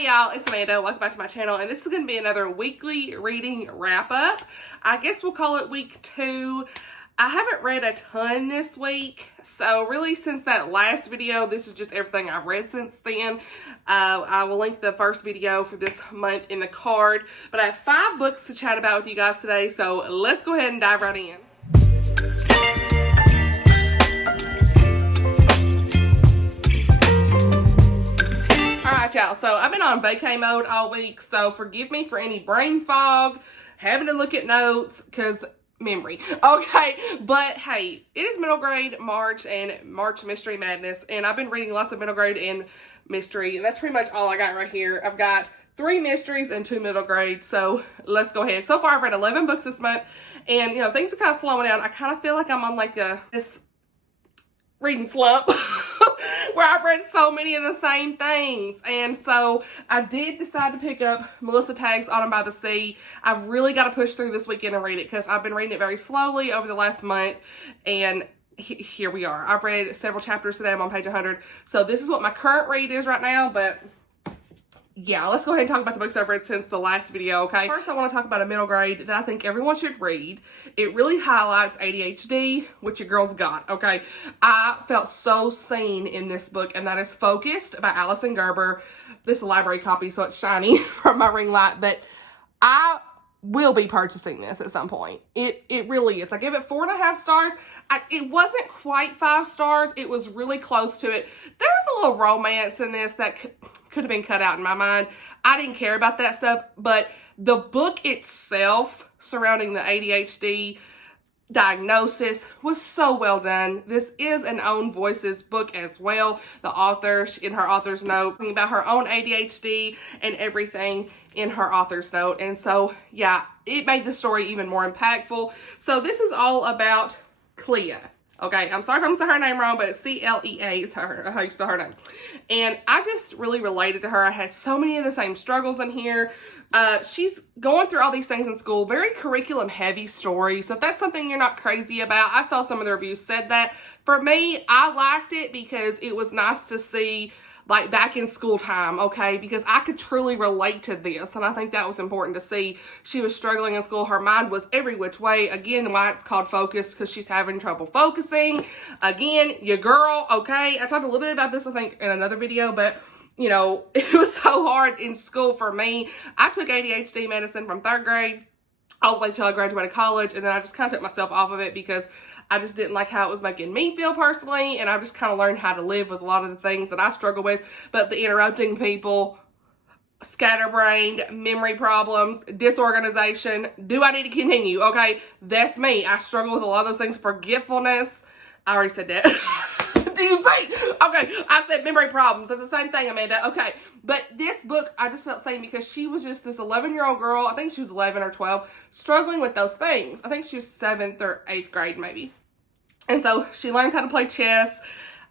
Hey y'all, it's Amanda. Welcome back to my channel, and this is going to be another weekly reading wrap-up. I guess we'll call it week 2. I haven't read a ton this week, so really since that last video, this is just everything I've read since then. I will link the first video for this month in the card, but I have 5 books to chat about with you guys today, so let's go ahead and dive right in. Alright y'all, so I've been on vacay mode all week, so forgive me for any brain fog, having to look at notes, because memory. Okay, but hey, it is middle grade March and March Mystery Madness, and I've been reading lots of middle grade and mystery, and that's pretty much all I got right here. I've got 3 mysteries and 2 middle grades, so let's go ahead. So far I've read 11 books this month, and you know, things are kind of slowing down. I kind of feel like I'm on like this reading slump where I've read so many of the same things, and so I did decide to pick up Melissa Tagg's Autumn by the Sea. I've really got to push through this weekend and read it because I've been reading it very slowly over the last month, and here we are. I've read several chapters today. I'm on page 100, so this is what my current read is right now, but yeah, let's go ahead and talk about the books I've read since the last video, okay? First, I want to talk about a middle grade that I think everyone should read. It really highlights ADHD, which your girl's got, okay? I felt so seen in this book, and that is Focused by Allison Gerber. This is a library copy, so it's shiny from my ring light, but I will be purchasing this at some point. It really is. I give it 4.5 stars. It wasn't quite 5 stars. It was really close to it. There's a little romance in this that could have been cut out in my mind. I didn't care about that stuff, but the book itself surrounding the ADHD diagnosis was so well done. This is an Own Voices book as well. The author, in her author's note, talking about her own ADHD and everything in her author's note. And so, yeah, it made the story even more impactful. So this is all about Clea. Okay, I'm sorry if I'm saying her name wrong, but C-L-E-A is how you spell her name. And I just really related to her. I had so many of the same struggles in here. She's going through all these things in school, very curriculum heavy story. So if that's something you're not crazy about, I saw some of the reviews said that. For me, I liked it because it was nice to see like back in school time, okay, because I could truly relate to this, and I think that was important to see. She was struggling in school. Her mind was every which way. Again, why it's called Focus, because she's having trouble focusing. Again, your girl, okay, I talked a little bit about this, I think, in another video, but you know, it was so hard in school for me. I took ADHD medicine from 3rd grade all the way till I graduated college, and then I just kind of took myself off of it because I just didn't like how it was making me feel personally, and I just kind of learned how to live with a lot of the things that I struggle with. But the interrupting people, scatterbrained, memory problems, disorganization, do I need to continue? Okay, that's me. I struggle with a lot of those things. Forgetfulness. I already said that. Do you see? Okay, I said memory problems. That's the same thing, Amanda. Okay, but this book, I just felt same because she was just this 11-year-old girl. I think she was 11 or 12, struggling with those things. I think she was 7th or 8th grade, maybe. And so she learns how to play chess.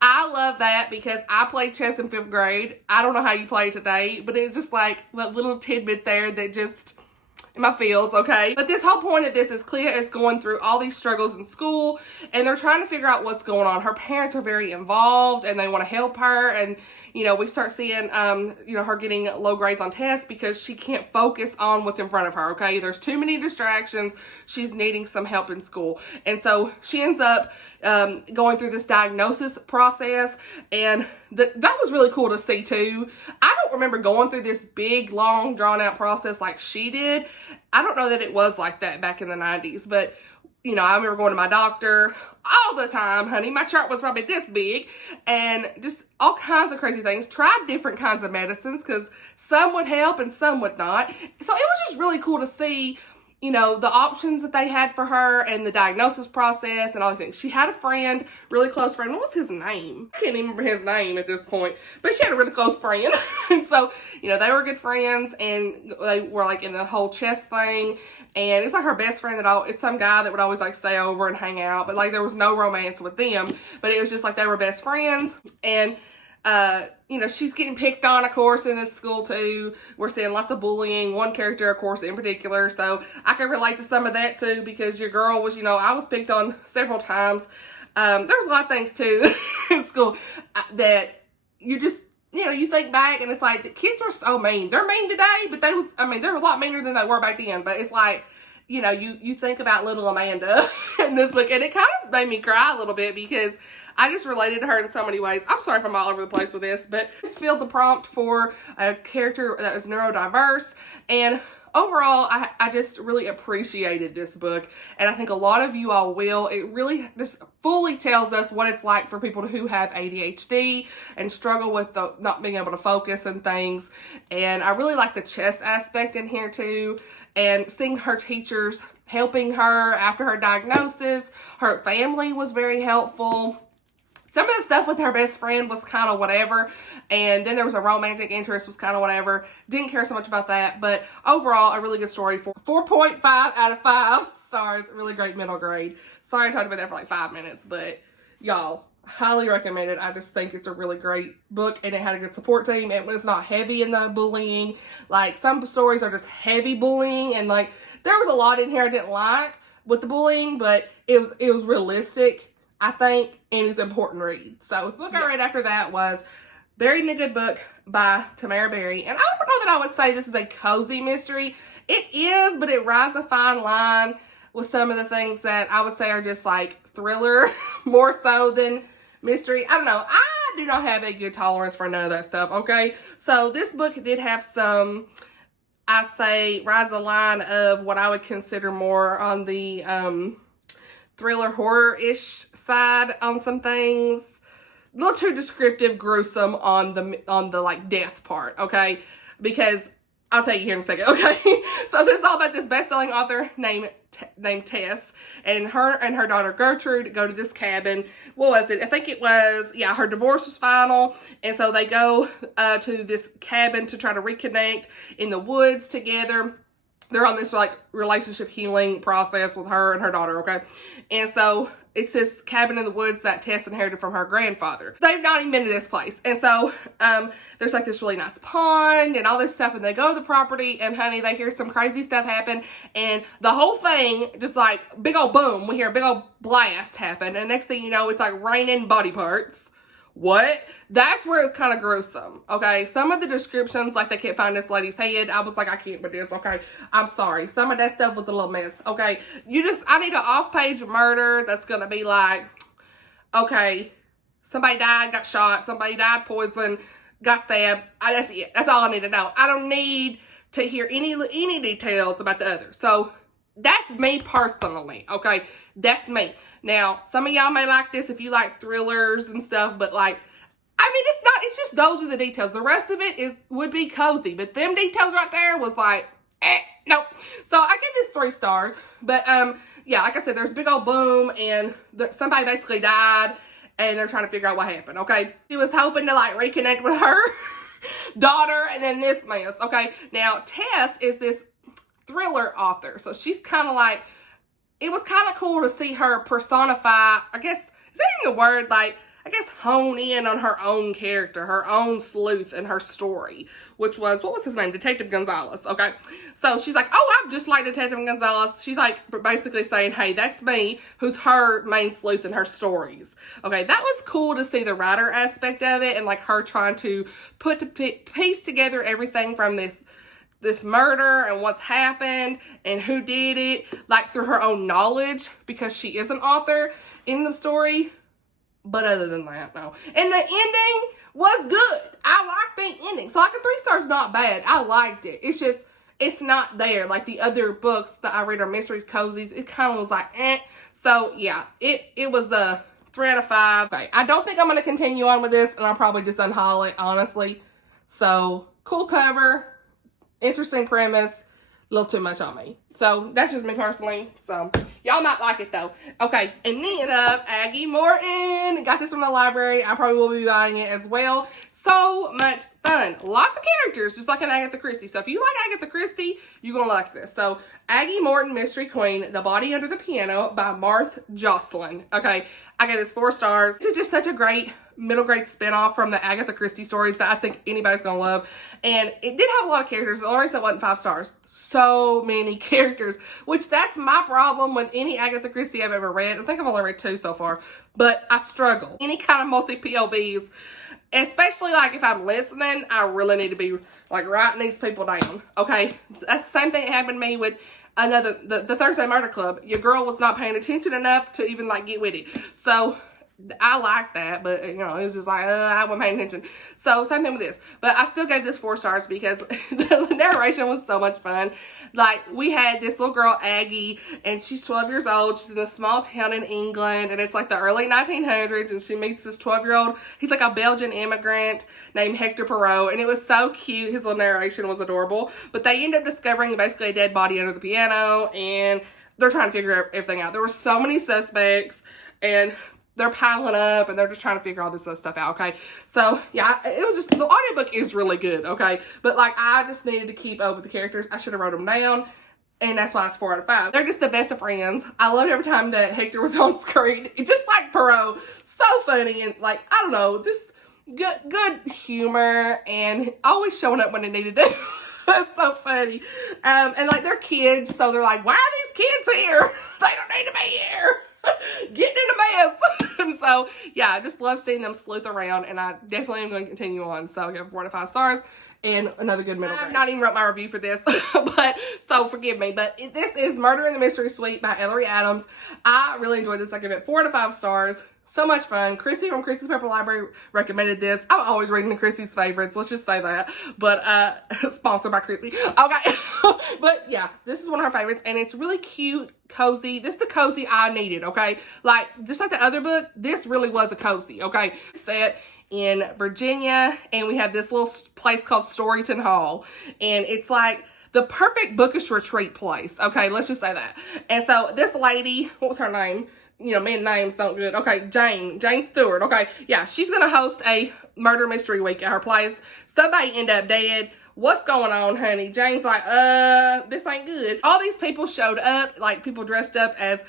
I love that because I played chess in 5th grade. I don't know how you play today, but it's just like that little tidbit there that just in my feels, okay? But this whole point of this is Clea is going through all these struggles in school, and they're trying to figure out what's going on. Her parents are very involved, and they want to help her, and you know, we start seeing, you know, her getting low grades on tests because she can't focus on what's in front of her, okay? There's too many distractions. She's needing some help in school. And so she ends up going through this diagnosis process, and that was really cool to see too. I don't remember going through this big, long, drawn-out process like she did. I don't know that it was like that back in the 90s, but you know, I remember going to my doctor all the time, honey. My chart was probably this big, and just all kinds of crazy things. Tried different kinds of medicines because some would help and some would not. So it was just really cool to see, you know, the options that they had for her and the diagnosis process and all these things. She had a friend, really close friend. What was his name? I can't even remember his name at this point, but she had a really close friend. And so, you know, they were good friends, and they were like in the whole chess thing. And it's like her best friend it's some guy that would always like stay over and hang out, but like there was no romance with them, but it was just like they were best friends. And you know, she's getting picked on, of course, in this school too. We're seeing lots of bullying, one character, of course, in particular. So I can relate to some of that too, because your girl was, you know, I was picked on several times. There was a lot of things too in school that you just you know, you think back and it's like, the kids are so mean. They're mean today, but they're a lot meaner than they were back then. But it's like, you know, you think about little Amanda in this book, and it kind of made me cry a little bit because I just related to her in so many ways. I'm sorry if I'm all over the place with this, but just filled the prompt for a character that is neurodiverse, and overall, I just really appreciated this book, and I think a lot of you all will. It really just fully tells us what it's like for people who have ADHD and struggle with the not being able to focus and things, and I really like the chess aspect in here too, and seeing her teachers helping her after her diagnosis. Her family was very helpful. Some of the stuff with her best friend was kind of whatever. And then there was a romantic interest was kind of whatever. Didn't care so much about that. But overall, a really good story. 4.5 out of 5 stars. Really great middle grade. Sorry I talked about that for like 5 minutes. But y'all, highly recommend it. I just think it's a really great book. And it had a good support team. It was not heavy in the bullying. Like some stories are just heavy bullying. And like there was a lot in here I didn't like with the bullying. But it was realistic, I think, and it's an important read. So the book I read after that was Buried in a Good Book by Tamara Berry. And I don't know that I would say this is a cozy mystery. It is, but it rides a fine line with some of the things that I would say are just like thriller more so than mystery. I don't know. I do not have a good tolerance for none of that stuff, okay? So this book did have some, I say, rides a line of what I would consider more on the thriller horror-ish side on some things. A little too descriptive, gruesome on the like death part, okay? Because I'll tell you here in a second, okay? So this is all about this best-selling author named Tess, and her daughter Gertrude go to this cabin. What was it? I think it was, yeah, her divorce was final, and so they go to this cabin to try to reconnect in the woods together. They're on this like relationship healing process with her and her daughter, okay? And so it's this cabin in the woods that Tess inherited from her grandfather. They've not even been to this place. And so there's like this really nice pond and all this stuff, and they go to the property, and honey, they hear some crazy stuff happen, and the whole thing just like big old boom. We hear a big old blast happen, and next thing you know, it's like raining body parts. What? That's where it's kind of gruesome, okay? Some of the descriptions, like they can't find this lady's head, I was like, I can't with this, okay? I'm sorry. Some of that stuff was a little mess, okay? I need an off-page murder that's going to be like, okay, somebody died, got shot, somebody died poisoned, got stabbed. That's it. That's all I need to know. I don't need to hear any details about the others. So that's me personally, okay? That's me. Now, some of y'all may like this if you like thrillers and stuff, but like, I mean, it's just those are the details. The rest of it would be cozy, but them details right there was like, nope. So I give this 3 stars, but yeah, like I said, there's a big old boom, and somebody basically died, and they're trying to figure out what happened, okay? She was hoping to like reconnect with her daughter, and then this mess, okay? Now, Tess is this thriller author, so she's kind of like, it was kind of cool to see her personify, I guess, is that even the word, like, I guess hone in on her own character, her own sleuth and her story, which was, what was his name? Detective Gonzalez, okay? So she's like, oh, I'm just like Detective Gonzalez. She's like basically saying, hey, that's me, who's her main sleuth in her stories. Okay, that was cool to see the writer aspect of it, and like her trying to piece together everything from this murder and what's happened and who did it, like through her own knowledge, because she is an author in the story. But other than that, no. And the ending was good. I liked the ending. So like a 3 stars not bad. I liked it. It's just, it's not there. Like the other books that I read are mysteries, cozies. It kind of was like, eh. So yeah, it was a 3 out of 5. Okay, I don't think I'm going to continue on with this, and I'll probably just unhaul it, honestly. So, cool cover. Interesting premise, a little too much on me. So that's just me personally. So y'all might like it though. Okay, and then Aggie Morton. Got this from the library. I probably will be buying it as well. So much fun. Lots of characters, just like an Agatha Christie. So if you like Agatha Christie, you're going to like this. So Aggie Morton, Mystery Queen, The Body Under the Piano by Martha Jocelyn. Okay, I gave this 4 stars. This is just such a great middle grade spinoff from the Agatha Christie stories that I think anybody's gonna love. And it did have a lot of characters. The only reason it wasn't 5 stars. So many characters, which that's my problem with any Agatha Christie I've ever read. I think I've only read 2 so far, but I struggle. Any kind of multi-POVs, especially like if I'm listening, I really need to be like writing these people down. Okay, that's the same thing that happened to me with the Thursday Murder Club. Your girl was not paying attention enough to even like get with it. So I like that, but you know, it was just like I wasn't paying attention. So same thing with this, but I still gave this 4 stars because the narration was so much fun. Like, we had this little girl, Aggie, and she's 12 years old. She's in a small town in England, and it's like the early 1900s, and she meets this 12-year-old. He's like a Belgian immigrant named Hector Perot, and it was so cute. His little narration was adorable. But they end up discovering basically a dead body under the piano, and they're trying to figure everything out. There were so many suspects, and they're piling up, and they're just trying to figure all this other stuff out, okay? So, yeah, it was just, the audiobook is really good, okay? But, like, I just needed to keep up with the characters. I should have wrote them down, and that's why it's 4 out of 5. They're just the best of friends. I loved every time that Hector was on screen. Just like Perot, so funny, and, like, I don't know, just good humor, and always showing up when they needed to. That's so funny. And, like, they're kids, so they're like, why are these kids here? They don't need to be here. Getting in a mess. And so, yeah, I just love seeing them sleuth around, and I definitely am going to continue on. So, I give 4 out of 5 stars and another good middle grade. I've not even wrote my review for this, but so forgive me. But this is Murder in the Mystery Suite by Ellery Adams. I really enjoyed this. I give it 4 out of 5 stars. So much fun. Chrissy from Chrissy's Pepper Library recommended this. I'm always reading the Chrissy's favorites. Let's just say that. But, sponsored by Chrissy. Okay. But, yeah, this is one of her favorites. And it's really cute, cozy. This is the cozy I needed, okay? Like, just like the other book, this really was a cozy, okay? Set in Virginia. And we have this little place called Storyton Hall. And it's like the perfect bookish retreat place. Okay, let's just say that. And so, this lady, what was her name? You know, men names don't good. Okay, Jane Stewart. Okay, yeah, she's gonna host a murder mystery week at her place. Somebody end up dead. What's going on, honey? Jane's like, this ain't good. All these people showed up, like people dressed up as,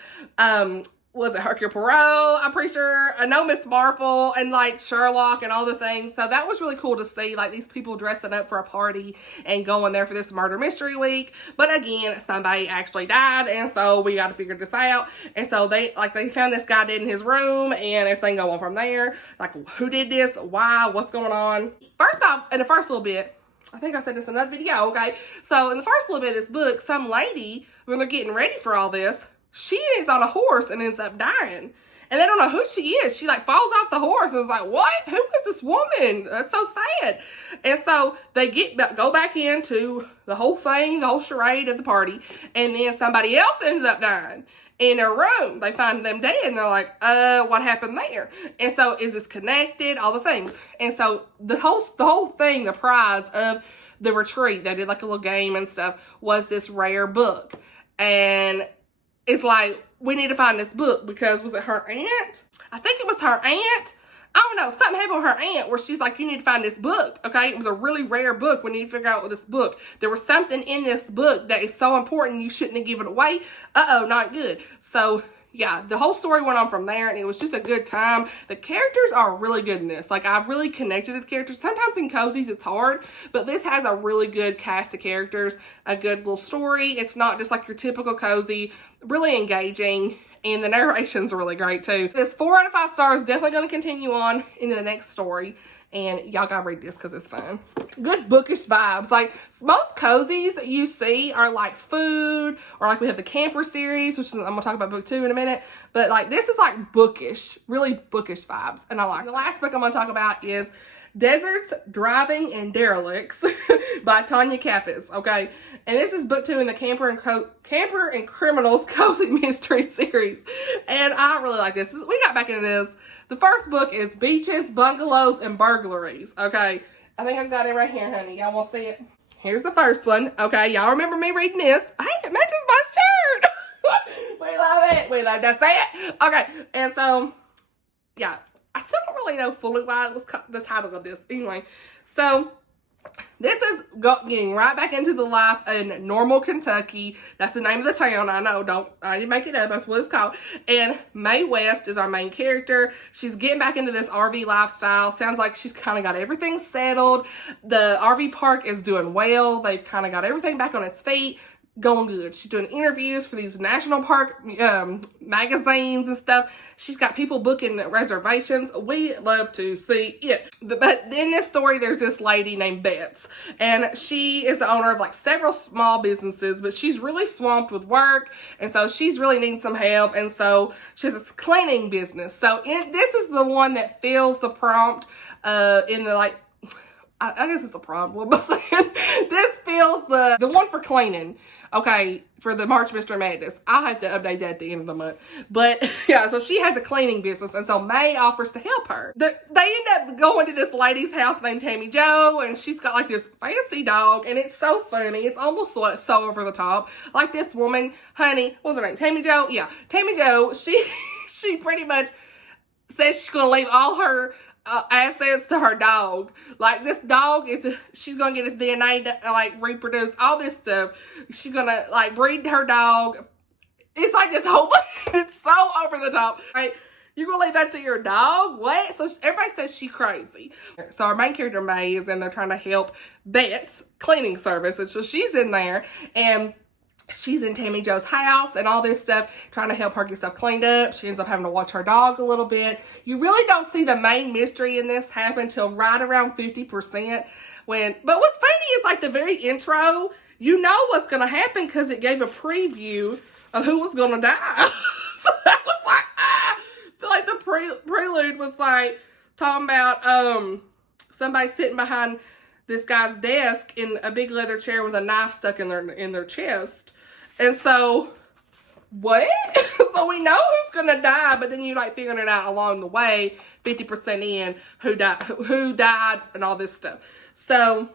was it Hercule Poirot? I'm pretty sure. I know Miss Marple and like Sherlock and all the things. So that was really cool to see, like these people dressing up for a party and going there for this murder mystery week. But again, somebody actually died, and so we got to figure this out. And so they found this guy dead in his room, and everything go on from there. Like, who did this? Why? What's going on? First off, in the first little bit, I think I said this in another video, okay? So in the first little bit of this book, some lady, when they're getting ready for all this, she is on a horse and ends up dying. And they don't know who she is. She like falls off the horse and is like, what? Who is this woman? That's so sad. And so they go back into the whole thing, the whole charade of the party. And then somebody else ends up dying in their room. They find them dead and they're like, what happened there? And so is this connected? All the things. And so the whole thing, the prize of the retreat, they did like a little game and stuff, was this rare book. And it's like, we need to find this book because, was it her aunt? I think it was her aunt. I don't know. Something happened with her aunt where she's like, you need to find this book, okay? It was a really rare book. We need to figure out what this book. There was something in this book that is so important you shouldn't have given it away. Uh-oh, not good. So, yeah, the whole story went on from there, and it was just a good time. The characters are really good in this. Like, I've really connected with the characters. Sometimes in cozies, it's hard, but this has a really good cast of characters, a good little story. It's not just like your typical cozy, really engaging, and the narration's really great, too. This 4 out of 5 stars, definitely going to continue on into the next story. And y'all gotta read this because it's fun. Good bookish vibes. Like, most cozies that you see are like food, or like we have the camper series, which is, I'm gonna talk about book 2 in a minute. But like, this is like bookish, really bookish vibes. And I like it. The last book I'm gonna talk about is Deserts, Driving, and Derelicts by Tanya Kappas, okay? And this is book 2 in the Camper and Criminals Cozy Mystery series. And I really like this. We got back into this. The first book is Beaches, Bungalows, and Burglaries, okay? I think I've got it right here, honey. Y'all want to see it? Here's the first one, okay? Y'all remember me reading this? Hey, it matches my shirt! We love it. We love to see it. Okay, and so, yeah. I still don't really know fully why it was the title of this. Anyway, so this is getting right back into the life in Normal, Kentucky. That's the name of the town. I know, I didn't make it up. That's what it's called. And Mae West is our main character. She's getting back into this RV lifestyle. Sounds like she's kind of got everything settled. The RV park is doing well. They've kind of got everything back on its feet. going good. She's doing interviews for these national park magazines and stuff. She's got people booking reservations. We love to see it. But in this story, there's this lady named Bets, and she is the owner of like several small businesses, but she's really swamped with work, and so she's really needing some help, and so she has this cleaning business. So this is the one that fills the prompt in the like, I guess it's a problem, but saying this fills the one for cleaning. Okay, for the March Mystery Madness. I'll have to update that at the end of the month. But yeah, so she has a cleaning business, and so May offers to help her. They end up going to this lady's house named Tammy Jo, and she's got like this fancy dog, and it's so funny. It's almost so over the top. Like this woman, honey, what's her name? Tammy Jo? Yeah, Tammy Jo, she pretty much says she's going to leave all her assets to her dog. Like this dog she's gonna get his DNA to like reproduce all this stuff. She's gonna like breed her dog. It's like this whole it's so over the top. Like, you gonna leave that to your dog? What? So everybody says she's crazy. So our main character May is in there trying to help Bet's cleaning service, and so she's in there and she's in Tammy Jo's house and all this stuff, trying to help her get stuff cleaned up. She ends up having to watch her dog a little bit. You really don't see the main mystery in this happen till right around 50%. But what's funny is like the very intro, you know what's going to happen because it gave a preview of who was going to die. So that was like, I feel like the prelude was like talking about somebody sitting behind this guy's desk in a big leather chair with a knife stuck in their chest. And so, what? So we know who's gonna die, but then you like figuring it out along the way, 50% in, who died, and all this stuff. So,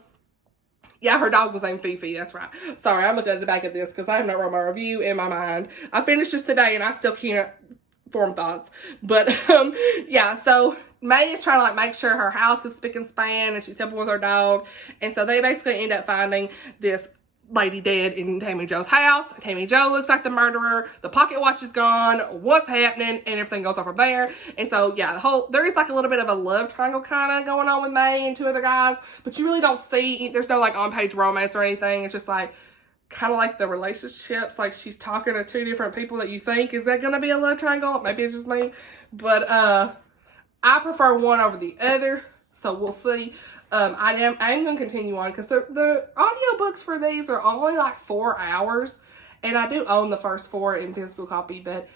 yeah, her dog was named Fifi, that's right. Sorry, I'm looking at the back of this because I have not wrote my review in my mind. I finished this today and I still can't form thoughts. But, yeah, so May is trying to like make sure her house is spick and span, and she's helping with her dog. And so they basically end up finding this lady dead in Tammy Jo's house. Tammy Jo looks like the murderer. The pocket watch is gone. What's happening? And everything goes on from there. And so yeah, there is like a little bit of a love triangle kind of going on with May and two other guys, but you really don't see, there's no like on-page romance or anything. It's just like kind of like the relationships, like she's talking to two different people that you think, is that going to be a love triangle? Maybe it's just me, but I prefer one over the other, so we'll see. I am going to continue on because the audiobooks for these are only like 4 hours, and I do own the first 4 in physical copy, but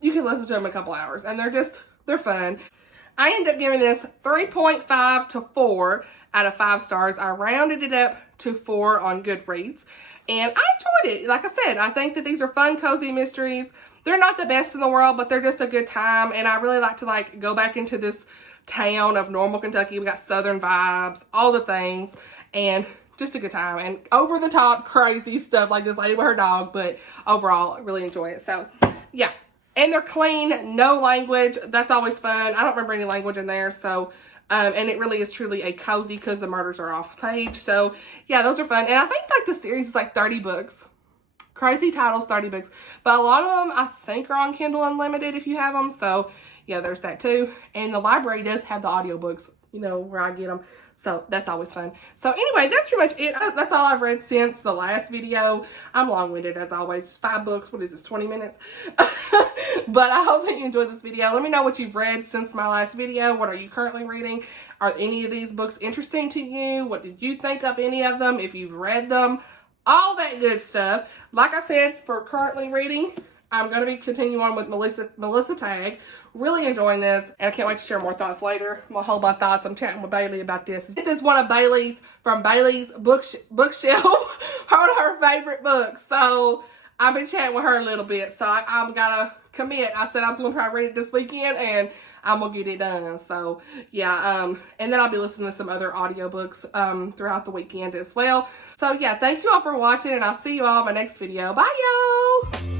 you can listen to them in a couple hours, and they're fun. I ended up giving this 3.5 to 4 out of 5 stars. I rounded it up to 4 on Goodreads, and I enjoyed it. Like I said, I think that these are fun, cozy mysteries. They're not the best in the world, but they're just a good time, and I really like to like go back into this town of Normal, Kentucky. We got southern vibes, all the things, and just a good time, and over the top crazy stuff like this lady with her dog, but overall I really enjoy it. So yeah, and they're clean, no language. That's always fun. I don't remember any language in there, so and it really is truly a cozy because the murders are off page. So yeah, those are fun, and I think like the series is like 30 books. Crazy titles, 30 books, but a lot of them I think are on Kindle Unlimited if you have them. So yeah, there's that too. And the library does have the audiobooks, you know, where I get them. So that's always fun. So anyway, that's pretty much it. That's all I've read since the last video. I'm long-winded as always. Just 5 books. What is this, 20 minutes? But I hope that you enjoyed this video. Let me know what you've read since my last video. What are you currently reading? Are any of these books interesting to you? What did you think of any of them? If you've read them, all that good stuff. Like I said, for currently reading, I'm going to be continuing on with Melissa Tagg. Really enjoying this, and I can't wait to share more thoughts later. I'm going to hold my thoughts. I'm chatting with Bailey about this. This is one of Bailey's, from Bailey's bookshelf, her favorite books. So I've been chatting with her a little bit. So I'm going to commit. I said I was going to try to read it this weekend, and I'm going to get it done. So yeah, and then I'll be listening to some other audiobooks throughout the weekend as well. So yeah, thank you all for watching, and I'll see you all in my next video. Bye, y'all!